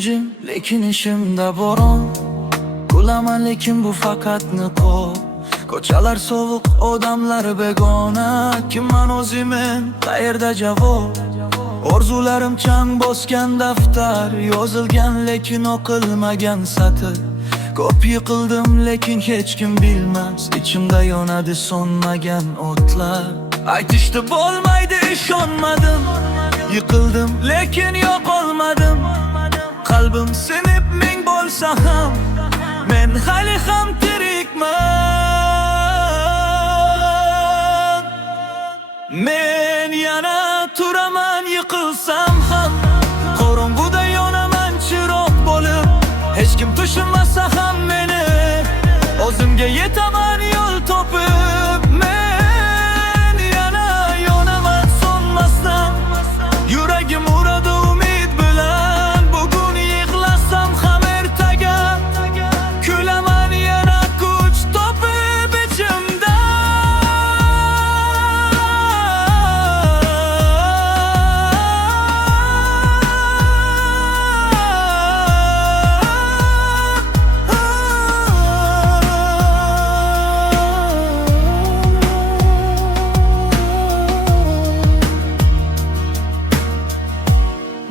jim, lekin ishimda boron. Bilaman lekin bu faqat niqob. Ko'chalar sovuq, odamlar begona. Kimman o'zim, qayerda javob? Orzularim chang bosgan daftar, yozilgan lekin o'qilmagan satr. Ko'p yiqildim lekin hech kim bilmas, ichimda yonadi so'nmagan o'tlar. Aytishdi bo'lmaydi, ishonmadim. Yiqildim lekin yopolmadim. Qalbim sinib ming bo'lsa ham, men hali ham tirikman. Men yana turaman, yiqilsam ham qorong'uda yonaman chiroq bo'lib. Hech kim tushunmasa ham meni, o'zimga yetaman yo'l topib. Men yana yonaman so'nmasdan, yuragim uradi umid bilan. Bugun yiqlasam ham ertaga kulaman yana kuch topib ichimda.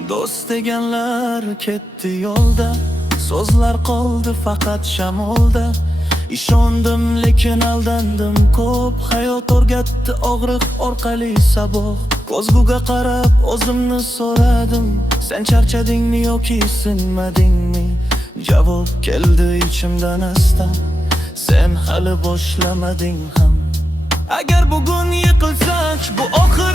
Do'st deganlar ketdi yo'lda, so'zlar qoldi faqat shamolda. Ishondim lekin aldandim ko'p, hayot o'rgatdi og'riq orqali saboq. Ko'zguga qarab o'zimni so'radim, sen charchadingmi yoki sinmadingmi? Javob keldi ichimdan asta, sen hali boshlamading ham. Agar bugun yiqilsang, bu oxir